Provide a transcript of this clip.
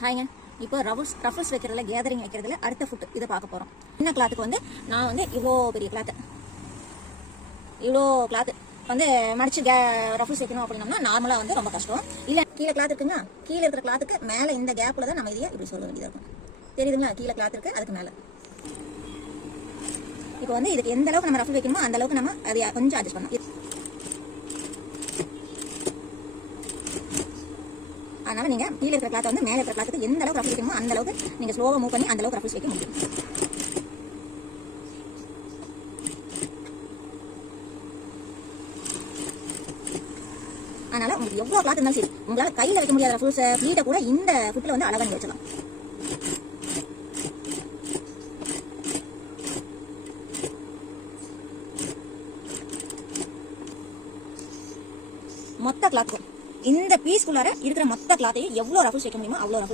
ஹாய்ங்க. இப்போ ரஃபல்ஸ் வைக்கிறதுல கேதரிங் வைக்கிறதுல அடுத்த ஃபுட் இதை பார்க்க போகிறோம். சின்ன கிளாத்துக்கு வந்து நான் வந்து இவ்வளோ பெரிய கிளாத்து வந்து மடிச்சு ரஃபல்ஸ் வைக்கணும் அப்படின்னோம்னா நார்மலாக வந்து ரொம்ப கஷ்டம். இல்லை கீழே கிளாத் இருக்குங்க, கீழே இருக்கிற கிளாத்துக்கு மேலே இந்த கேப்பில் தான் நம்ம இதையே இப்படி சொல்ல வேண்டியதாக இருக்கும். தெரியுதுங்களா? கீழே கிளாத் இருக்குது, அதுக்கு மேலே. இப்போ வந்து இதுக்கு எந்த அளவுக்கு நம்ம ரஃபல் வைக்கணுமோ அந்த அளவுக்கு நம்ம அதை கொஞ்சம் அட்ஜஸ்ட் பண்ணணும். அதனால நீங்க கீழே இருக்கிற கிளாத் வந்து மேலே இருக்கிற கிளாத்துக்கு எந்த அளவுக்கு ரஃப் வைக்கணுமோ அந்த அளவுக்கு நீங்க ஸ்லோவா மூவ் பண்ணி அந்த அளவுக்கு ரஃப்ஸ் வைக்க முடியும். அதனால உங்களுக்கு எவ்வளவு கிளாத் இருந்தாலும் சரி, உங்களால கையில வைக்க முடியாத ரஃப்ஸ் ஃப்ளீட்டை கூட இந்த ஃபுட்ல வந்து அழகா நீங்க வச்சலாம். மொத்த கிளாத்துக்கும் இந்த பீஸ்குள்ளார இருக்கிற மொத்த கிளாத்தையும் எவ்வளவு ரஃப்ஸ் வைக்க முடியுமோ அவ்வளவு ரஃப்